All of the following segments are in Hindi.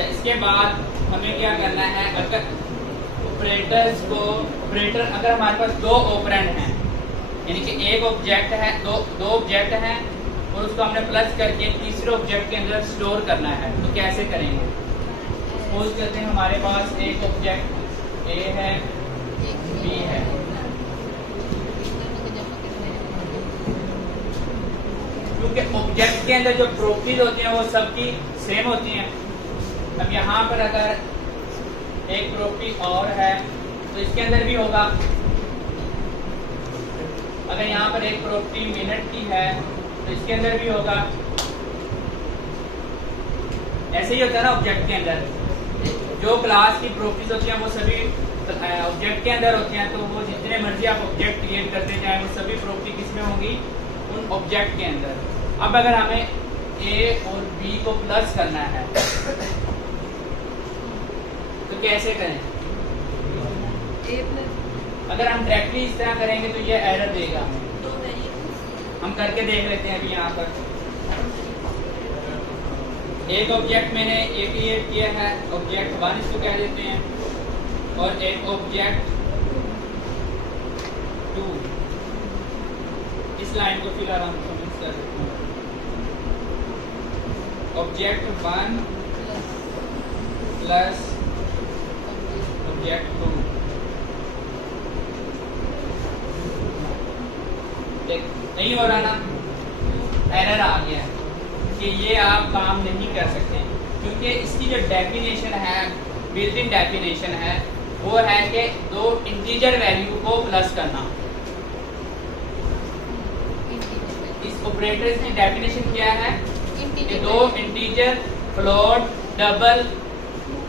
अच्छा, इसके बाद हमें क्या करना है, अगर ऑपरेटर अगर हमारे पास दो ऑपरेंड हैं, यानी कि एक ऑब्जेक्ट है, दो ऑब्जेक्ट हैं और उसको हमने प्लस करके तीसरे ऑब्जेक्ट के अंदर स्टोर करना है, तो कैसे करेंगे? सपोज करते हैं हमारे पास एक ऑब्जेक्ट ए है, बी है, क्योंकि ऑब्जेक्ट के अंदर जो प्रॉपर्टीज होती हैं वो सबकी सेम होती हैं। अब यहाँ पर अगर एक प्रॉपर्टी और है तो इसके अंदर भी होगा। अगर यहाँ पर एक प्रॉपर्टी मिनट की है तो इसके अंदर भी होगा। ऐसे ही होता है ना ऑब्जेक्ट के अंदर, जो क्लास की प्रॉपर्टीज होती हैं वो सभी ऑब्जेक्ट के अंदर होती हैं, तो वो जितने मर्जी आप ऑब्जेक्ट क्रिएट करते जाएं वो सभी प्रॉपर्टी किसमें होंगी? उन ऑब्जेक्ट के अंदर। अब अगर हमें ए और बी को प्लस करना है तो कैसे करें? अगर हम डायरेक्टली इस तरह करेंगे तो ये एरर देगा। हम करके देख लेते हैं। अभी यहाँ पर एक ऑब्जेक्ट मैंने ए क्रिएट किया है, ऑब्जेक्ट 1 इसको कह देते हैं, और एक ऑब्जेक्ट 2। इस लाइन को फिलहाल हम कमेंट कर देते हैं। Object 1 plus object 2। नहीं हो रहा ना, एरर आ गया कि ये आप काम नहीं कर सकते, क्योंकि इसकी जो डेफिनेशन है, बिल्ट इन डेफिनेशन है, वो है कि दो इंटीजर वैल्यू को प्लस करना। इस ऑपरेटर की डेफिनेशन क्या है कि दो इंटीजर, फ्लोट, डबल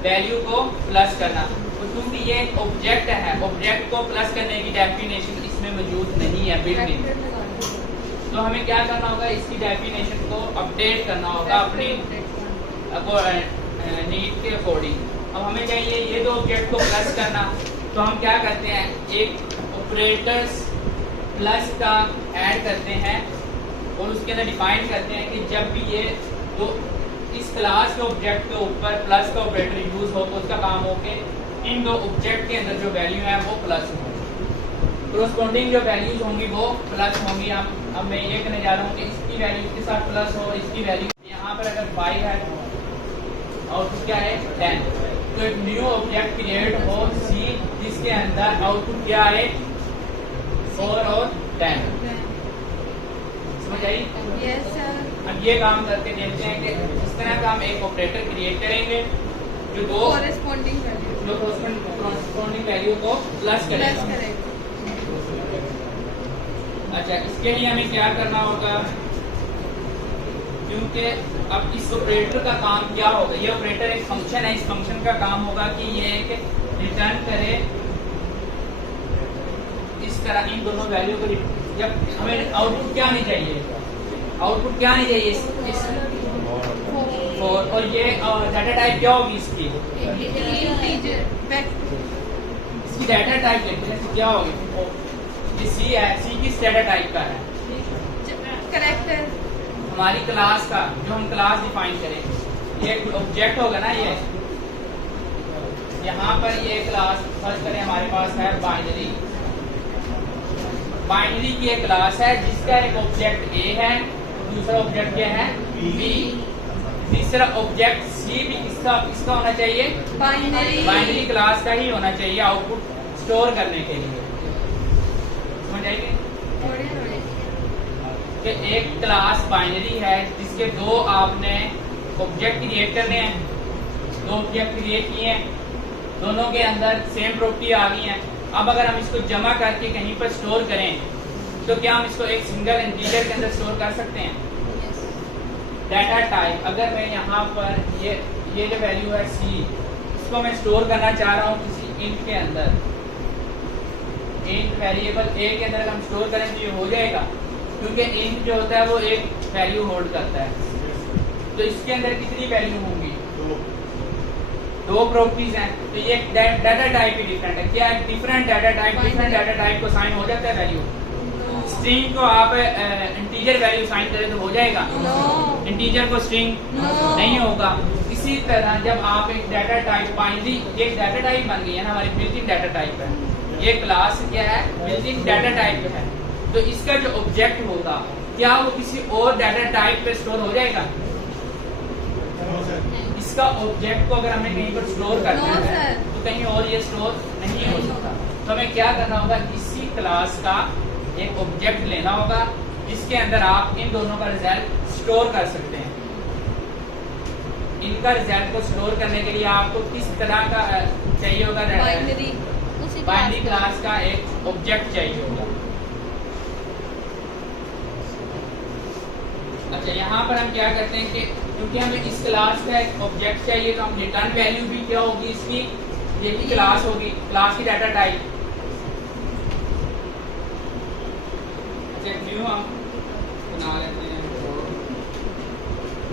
वैल्यू को प्लस करना। तो क्योंकि ये एक ऑब्जेक्ट है, ऑब्जेक्ट को प्लस करने की डेफिनेशन इसमें मौजूद नहीं है बिल्ट इन, तो हमें क्या करना होगा? इसकी डेफिनेशन को अपडेट करना होगा अपनी नीड के अकॉर्डिंग। अब हमें चाहिए ये दो ऑब्जेक्ट को प्लस करना, तो हम क्या करते हैं? एक ऑपरेटर्स प्लस का ऐड करते हैं और उसके अंदर डिफाइन करते हैं कि जब भी ये दो इस क्लास के ऑब्जेक्ट के ऊपर प्लस का ऑपरेटर यूज हो तो उसका काम हो के इन दो ऑब्जेक्ट के अंदर जो वैल्यू है वो प्लस हो, कोरोस्पोंडिंग जो वैल्यूज होंगी वो प्लस होंगी। अब मैं ये कहने जा रहा हूँ कि इसकी वैल्यू इसके साथ प्लस हो, इसकी वैल्यू यहाँ पर अगर 5 है आउटपुट क्या है? 10। तो एक न्यू ऑब्जेक्ट क्रिएट हो सी, जिसके अंदर आउटपुट क्या है? 4 और 10। समझ आई? Yes sir. अब ये काम करके देखते हैं कि इस तरह का हम एक ऑपरेटर क्रिएट करेंगे जो दो कोरोस्पोंडिंग वैल्यू को प्लस करेगा। अच्छा, इसके लिए हमें क्या करना होगा? क्योंकि अब इस ऑपरेटर का काम क्या होगा? ये ऑपरेटर एक फंक्शन है, इस फंक्शन का काम होगा कि ये एक रिटर्न करे इस तरह इन दोनों वैल्यू को। जब हमें आउटपुट क्या नहीं चाहिए? आउटपुट क्या नहीं चाहिए? इस 4। और ये डाटा टाइप क्या होगी इसकी? इसकी डाटा टाइप देखते हैं क्या होगी? सी है, सी किस डाटा टाइप का है? करेक्टर। हमारी क्लास का, जो हम क्लास डिफाइन करें, ये ऑब्जेक्ट होगा ना। ये यहाँ पर ये क्लास फर्स्ट करें, हमारे पास है बाइनरी। बाइनरी की एक क्लास है जिसका एक ऑब्जेक्ट ए है, दूसरा ऑब्जेक्ट क्या है? बी। तीसरा ऑब्जेक्ट सी भी इसका होना चाहिए बाइनरी क्लास का ही होना चाहिए आउटपुट स्टोर करने के लिए। समझ आएगी कि एक क्लास बाइनरी है जिसके दो आपने ऑब्जेक्ट क्रिएट करने हैं, दो ऑब्जेक्ट क्रिएट किए हैं, दोनों के अंदर सेम प्रॉपर्टी आ गई है। अब अगर हम इसको जमा करके कहीं पर स्टोर करें तो क्या हम इसको एक सिंगल इंटीजर के अंदर स्टोर कर सकते हैं? डाटा टाइप, अगर मैं यहाँ पर ये जो वैल्यू है सी, इसको मैं स्टोर करना चाह रहा हूँ किसी इंट के अंदर, इंट वेरिएबल ए के अंदर हम स्टोर करें तो ये हो जाएगा, क्योंकि इंट जो होता है वो एक वैल्यू होल्ड करता है। तो इसके अंदर कितनी वैल्यू होंगी? दो प्रॉपर्टीज हैं, तो ये डाटा टाइप ही डिफरेंट है। क्या डिफरेंट डाटा टाइप को साइन हो जाता है वैल्यू? स्ट्रिंग को आप इंटीजर वैल्यू साइन करें तो हो जाएगा? इंटीजर को स्ट्रिंग नहीं होगा। इसी तरह जब आप एक डाटा टाइप बाइनरी, एक डाटा टाइप बन गई है ना, हमारी बिल्ट इन डाटा टाइप है, ये क्लास क्या है, बिल्ट इन डाटा टाइप है, तो इसका जो ऑब्जेक्ट होगा क्या वो किसी और डाटा टाइप पे स्टोर हो जाएगा? इसका ऑब्जेक्ट को अगर हमें कहीं पर स्टोर करना है तो कहीं और ये स्टोर नहीं हो सकता। तो हमें क्या करना होगा, इसी क्लास का एक ऑब्जेक्ट लेना होगा जिसके अंदर आप इन दोनों का रिजल्ट स्टोर कर सकते हैं। इनका रिजल्ट को स्टोर करने के लिए आपको किस तरह का चाहिए होगा? बाइनरी क्लास का एक ऑब्जेक्ट चाहिए होगा। अच्छा, यहाँ पर हम क्या करते हैं कि क्योंकि हमें इस क्लास का एक ऑब्जेक्ट चाहिए तो हम रिटर्न वैल्यू भी क्या होगी इसकी, ये भी क्लास होगी, क्लास की डाटा टाइप। अच्छा, न्यू हम बना लेते हैं,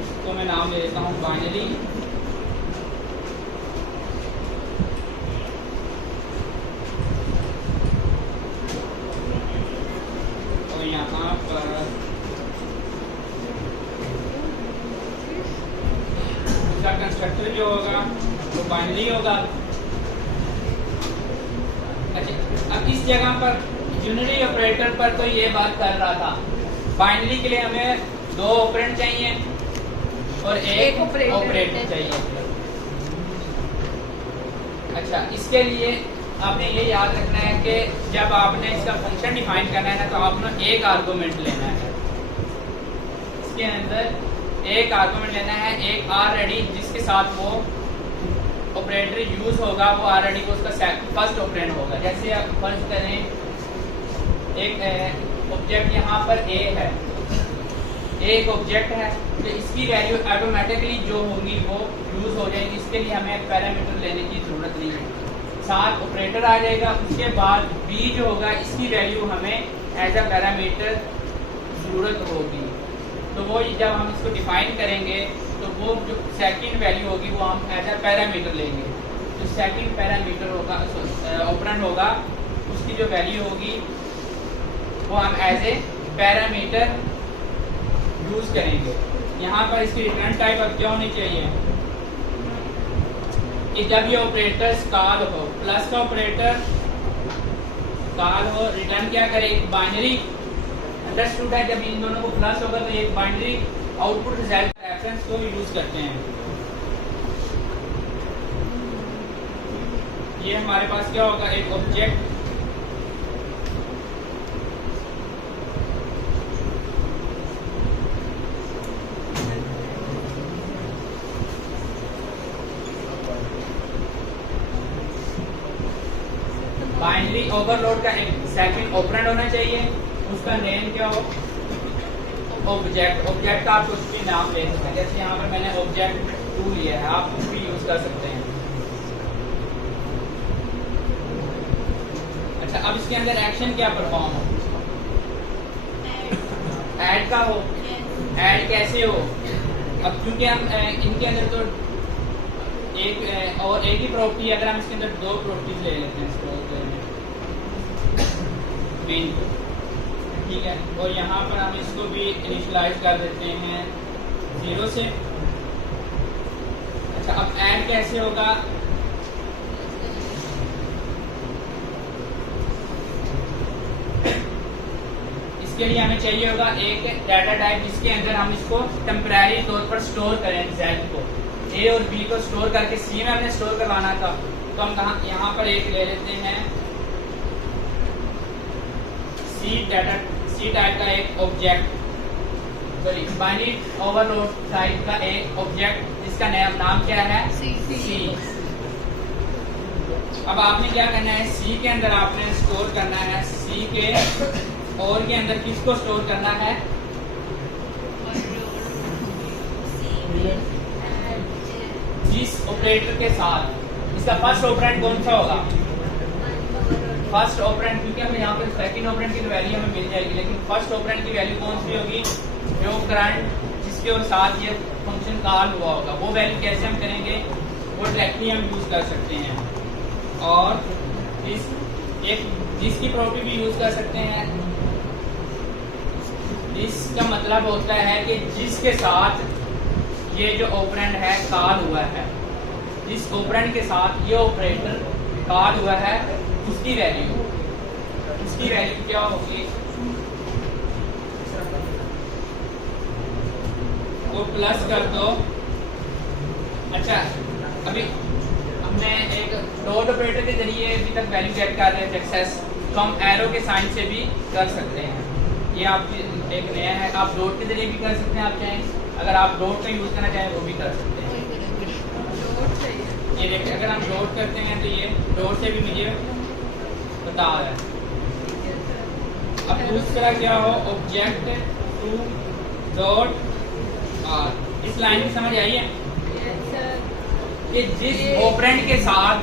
इसको मैं नाम दे देता हूँ बाइनरी। तो यहाँ पर कंस्ट्रक्टर जो होगा वो बाइनरी होगा। अच्छा, अब इस जगह पर यूनिरी ऑपरेटर पर तो ये बात कर रहा था, बाइनरी के लिए हमें दो ऑपरेंड चाहिए और एक ऑपरेटर चाहिए। अच्छा, इसके लिए आपने ये याद रखना है कि जब आपने इसका फंक्शन डिफाइन करना है ना तो आपने एक आर्गुमेंट लेना है, इसके अंदर एक आर्गुमेंट लेना है, एक ऑलरेडी जिसके साथ वो ऑपरेटर यूज होगा, वो ऑलरेडी उसका फर्स्ट ऑपरेंड होगा। जैसे आप फर्ज करें एक ऑब्जेक्ट यहाँ पर ए है, एक ऑब्जेक्ट है तो इसकी वैल्यू ऑटोमेटिकली जो होगी वो यूज हो जाएगी। इसके लिए हमें पैरामीटर लेने की जरूरत नहीं है, साथ ऑपरेटर आ जाएगा। उसके बाद बी जो होगा इसकी वैल्यू हमें एज अ पैरामीटर जरूरत होगी। तो वो जब हम इसको डिफाइन करेंगे तो वो जो सेकंड वैल्यू होगी वो हम एज अ पैरामीटर लेंगे। जो सेकंड पैरामीटर होगा, ऑपरेंड होगा, उसकी जो वैल्यू होगी वो हम एज ए पैरामीटर यूज करेंगे। यहाँ पर इसकी रिटर्न टाइप अब क्या होनी चाहिए कि जब ये ऑपरेटर्स कॉल हो, प्लस का ऑपरेटर कॉल हो, रिटर्न क्या करे, बाइनरी अंडरस्टूड है। जब इन दोनों को प्लस होगा तो एक बाइनरी आउटपुट रिजल्ट रेफरेंस को यूज करते हैं। ये हमारे पास क्या होगा, एक ऑब्जेक्ट बाइनरी ओवरलोड का एक सेकंड ऑपरेंड होना चाहिए, उसका नेम क्या हो, ऑब्जेक्ट। ऑब्जेक्ट का आप कुछ भी नाम ले सकते हैं, जैसे यहाँ पर मैंने ऑब्जेक्ट 2 लिया है, आप कुछ भी यूज कर सकते हैं। अच्छा, अब इसके अंदर एक्शन क्या परफॉर्म हो, ऐड का हो, ऐड कैसे हो। अब क्योंकि हम इनके अंदर तो एक और एक ही प्रॉपर्टी, अगर हम इसके अंदर दो प्रॉपर्टीज ले लेते हैं मेन को, ठीक है, और यहाँ पर हम इसको भी इनिशियलाइज कर देते हैं 0 से। अच्छा, अब ऐड कैसे होगा, इसके लिए हमें चाहिए होगा एक डाटा टाइप जिसके अंदर हम इसको टेम्परेरी तौर पर स्टोर करें, रिजल्ट को ए और बी को स्टोर करके सी में हमने स्टोर करवाना था। तो हम कहाँ यहाँ पर एक ले लेते हैं सी टाइप का एक object, sorry binary overload type का एक ऑब्जेक्ट जिसका नाम क्या है, सी। अब आपने क्या करना है, सी के अंदर आपने स्टोर करना है, सी के और के अंदर किसको स्टोर करना है, जिस ऑपरेटर के साथ इसका फर्स्ट ऑपरेंड कौन सा होगा, फर्स्ट ऑपरेंड, क्योंकि हमें यहाँ पर सेकंड ऑपरेंड की तो वैल्यू हमें मिल जाएगी, लेकिन फर्स्ट ऑपरेंड की वैल्यू कौन सी होगी, जो करंट जिसके साथ ये फंक्शन कॉल हुआ होगा, वो वैल्यू कैसे हम करेंगे, वो डायरेक्टली हम यूज कर सकते हैं। और जिसकी प्रॉपर्टी भी यूज कर सकते हैं, जिसका मतलब होता है कि जिसके साथ ये जो ऑपरेंड है कॉल हुआ है, जिस ऑपरेंड के साथ ये ऑपरेटर कॉल हुआ है उसकी वैल्यू क्या होगी? वो प्लस कर दो। अच्छा, अभी हमने एक डॉट ऑपरेटर के जरिए अभी तक वैल्यू गेट कर रहे थे एक्सेस, तो हम एरो के साइन से भी कर सकते हैं। ये आपकी एक नया है, आप डॉट के जरिए भी कर सकते हैं, आप चाहें अगर आप डॉट का यूज़ करना चाहें वो भी कर सकते हैं। ये देखिए, अगर हम डॉट करते हैं तो ये डॉट से भी मुझे बता रहा है। अब दूसरा क्या हो, ऑब्जेक्ट टू डॉट आर। इस लाइन की समझ आई है कि जिस ऑपरेंड के साथ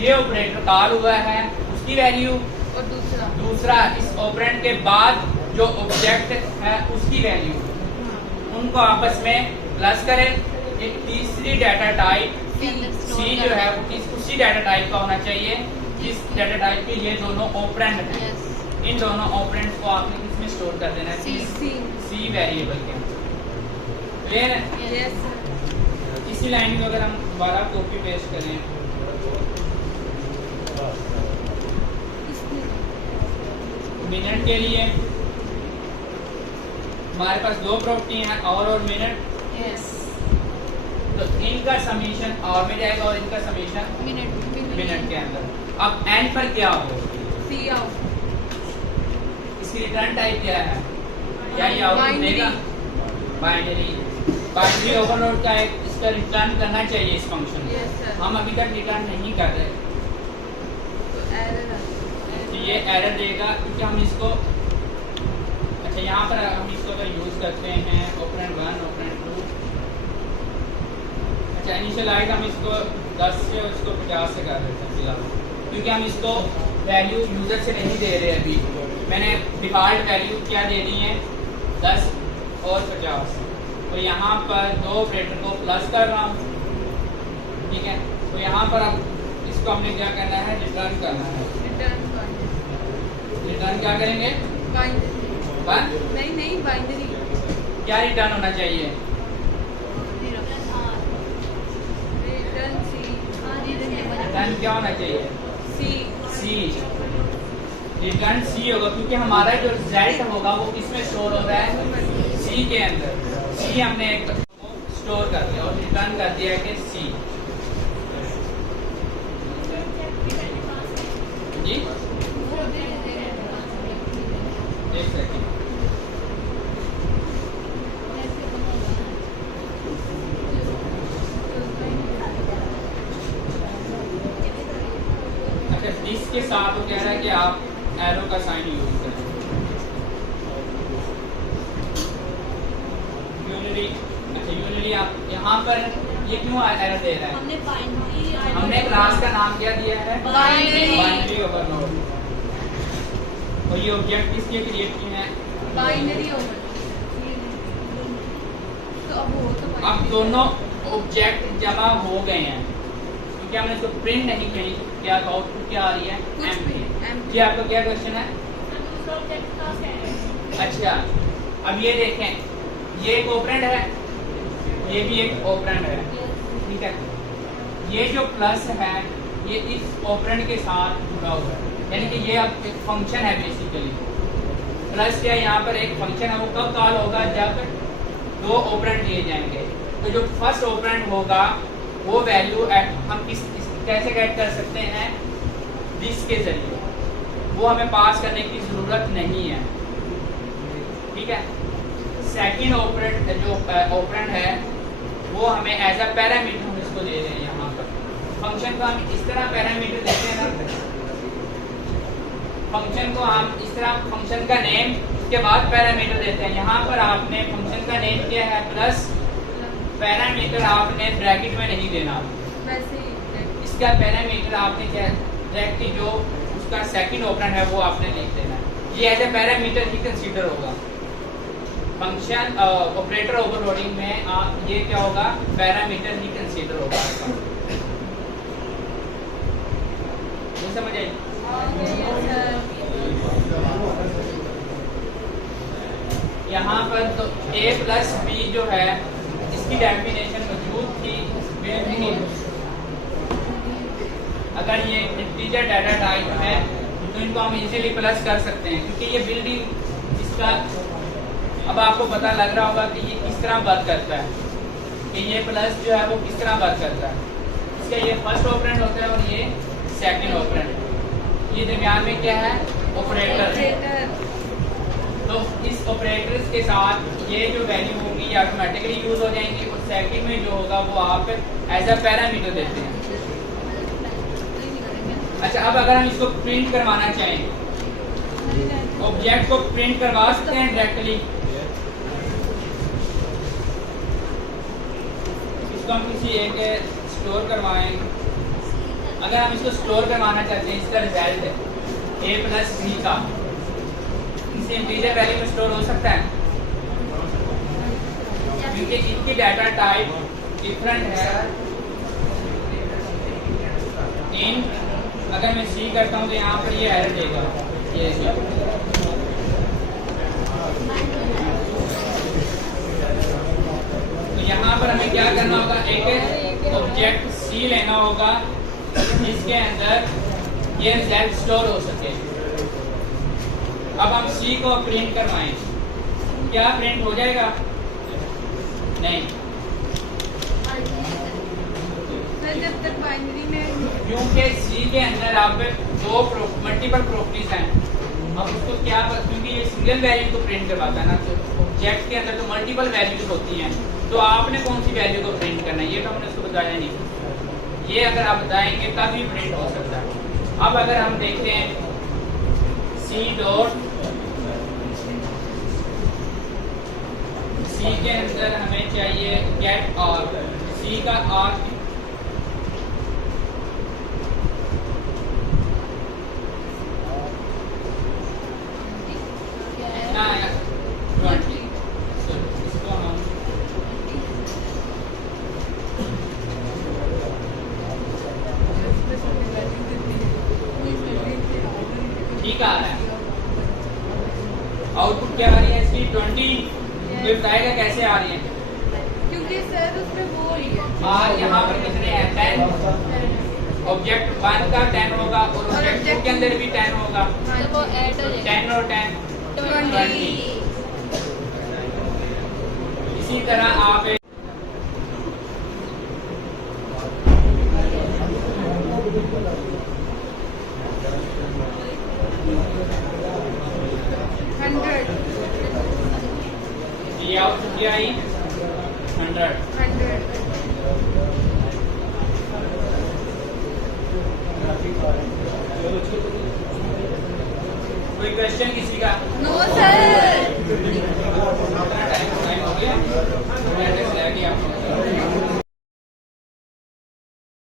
ये ऑपरेटर कॉल हुआ है उसकी वैल्यू, और दूसरा इस ऑपरेंड के बाद जो ऑब्जेक्ट है उसकी वैल्यू, उनको आपस में प्लस करें। एक तीसरी डाटा टाइप सी जो है वो उसी डाटा टाइप का होना चाहिए जिस डाटा टाइप के ये दोनों ऑपरेंड हैं। इन दोनों ऑपरेंड्स को आपने किसमें स्टोर कर देना है? सी वेरिएबल के अंदर। क्लियर है? इसी लाइन को अगर हम दोबारा कॉपी पेस्ट करें, मिनट के लिए हमारे पास दो प्रॉपर्टी हैं, आवर और मिनट। तो इनका समीशन आवर में जाएगा और इनका समीशन मिनट के अंदर। अब एन पर क्या हो? इसकी रिटर्न टाइप क्या है? क्या ये आउटपुट देगा? बाइनरी ओवरलोड का एक इसका रिटर्न करना चाहिए इस फंक्शन को। हम अभी तक रिटर्न नहीं कर रहे, तो ये एरर देगा क्योंकि हम इसको, अच्छा यहाँ पर हम इसको अगर यूज़ करते हैं ऑपरेंड 1 ऑपरेंड 2, अच्छा इनिशियलाइज हम इसको 10 से उसको 50 से कर देते हैं फिलहाल, क्योंकि हम इसको वैल्यू यूज़र से नहीं दे रहे अभी। मैंने डिफ़ॉल्ट वैल्यू क्या दे दी है? 10 और 50। तो यहाँ पर दो ऑपरेटर को प्लस कर रहा हूँ, ठीक है। तो यहाँ पर अब इसको हमने क्या करना है? रिटर्न करना है। रिटर्न क्या करेंगे? नहीं बाइनरी। क्या रिटर्न होना चाहिए? रिटर्न क्या होना चाहिए? सी। रिटर्न सी होगा क्योंकि हमारा जो रिजल्ट होगा वो किसमें स्टोर हो रहा है? सी के अंदर। सी हमने एक स्टोर कर दिया और रिटर्न कर दिया कि सी। जी एक सेकंड, अच्छा इसके साथ वो कह रहा है कि आप एरो का साइन यूज करें। यूनिटी आप यहाँ पर ये क्यों एरर दे रहा है? हमने क्लास का नाम क्या दिया है? Binary overload. और ये ऑब्जेक्ट किसके क्रिएट की है? Binary overload. तो अब दोनों ऑब्जेक्ट जमा हो गए हैं क्योंकि हमने इसको प्रिंट नहीं किया, तो आउटपुट क्या आ रही है? एम्प्टी। जी आपका क्या क्वेश्चन है? अच्छा, अब ये देखें, ये एक ऑपरेंड है, ये भी एक ऑपरेंड है, ठीक है। ये जो प्लस है ये इस ऑपरेंड के साथ जुड़ा हुआ है, यानी कि ये अब एक फंक्शन है बेसिकली। प्लस क्या यहाँ पर एक फंक्शन है, वो कब कॉल होगा? जब दो ऑपरेंड लिए जाएंगे। तो जो फर्स्ट ऑपरेंड होगा वो वैल्यू हम कैसे गेट कर सकते हैं? दिस के जरिए। वो हमें पास करने की ज़रूरत नहीं है, ठीक है। सेकंड ऑपरेंड जो ऑपरेंड है वो हमें एज अ पैरामीटर हम इसको दे रहे हैं। यहाँ पर फंक्शन को हम इस तरह पैरामीटर देते हैं ना, फंक्शन को हम इस तरह फंक्शन का नेम उसके बाद पैरामीटर देते हैं। यहाँ पर आपने फंक्शन का नेम क्या है? प्लस पैरामीटर आपने ब्रैकेट में नहीं देना, इसका पैरामीटर आपने क्या डायरेक्टली जो उसका सेकंड ऑपरेंड है वो आपने लिख देना। ये एज ए पैरामीटर ही कंसीडर होगा। फंक्शन ऑपरेटर ओवरलोडिंग में ये क्या होगा? पैरामीटर ही कंसीडर होगा। ये समझ आई? यहाँ पर तो a प्लस बी जो है, इस इसकी डेफिनेशन मौजूद थी बिल्कुल। अगर ये इंटीजर डाटा टाइप है तो इनको हम इजीली प्लस कर सकते हैं, क्योंकि ये बिल्डिंग इसका अब आपको पता लग रहा होगा कि ये किस तरह वर्क करता है, कि ये प्लस जो है वो किस तरह वर्क करता है। इसका ये फर्स्ट ऑपरेंड होता है और ये सेकंड ऑपरेंड। ये दरमियान में क्या है, ऑपरेटर है। तो इस ऑपरेटर्स के साथ ये जो वैल्यू होंगी ये ऑटोमेटिकली यूज हो जाएंगी, और सेकंड में जो होगा वो आप एज अ पैरामीटर देते हैं। अच्छा, अब अगर हम इसको प्रिंट करवाना चाहें, ऑब्जेक्ट को प्रिंट करवा सकते हैं डायरेक्टली। इसको हम किसी एक स्टोर करवाएं। अगर हम इसको स्टोर करवाना चाहते हैं, इसका रिजल्ट a प्लस b का किसी इंटीजर वैल्यू में स्टोर हो सकता है, क्योंकि इनकी डाटा टाइप डिफरेंट है। इन अगर मैं सी करता हूँ तो यहाँ पर ये एरर देगा, ये तो यहाँ पर हमें क्या करना होगा, एक ऑब्जेक्ट सी लेना होगा जिसके अंदर ये रिजल्ट स्टोर हो सके। अब हम सी को प्रिंट करवाएं, क्या प्रिंट हो जाएगा? नहीं, जब तक बाइनरी में, क्योंकि सी के अंदर आप दो मल्टीपल प्रॉपर्टीज हैं। अब उसको क्या, क्योंकि ये सिंगल वैल्यू को प्रिंट करवाता है ना, तो ऑब्जेक्ट के अंदर तो मल्टीपल वैल्यूज होती हैं, तो आपने कौन सी वैल्यू को प्रिंट करना है ये तो हमने उसको बताया नहीं। ये अगर आप बताएंगे तब ही प्रिंट हो सकता है। अब अगर हम देखते हैं सी डॉट सी के अंदर हमें चाहिए गेट आर, सी का आर ठीक आ रहा है। आउटपुट क्या आ रही है इसकी 20। तो बताएगा कैसे आ रही है, क्योंकि सर उसमें वो और यहाँ पर कितने हैं 10। ऑब्जेक्ट 1 का 10 होगा और ऑब्जेक्ट 2 के अंदर भी 10 होगा, तो वो ऐड हो जाएगा 10 और 10 20। इसी तरह आप ये आउटपुट क्या आई 100। कोई क्वेश्चन किसी का? No sir. टाइम हो गया,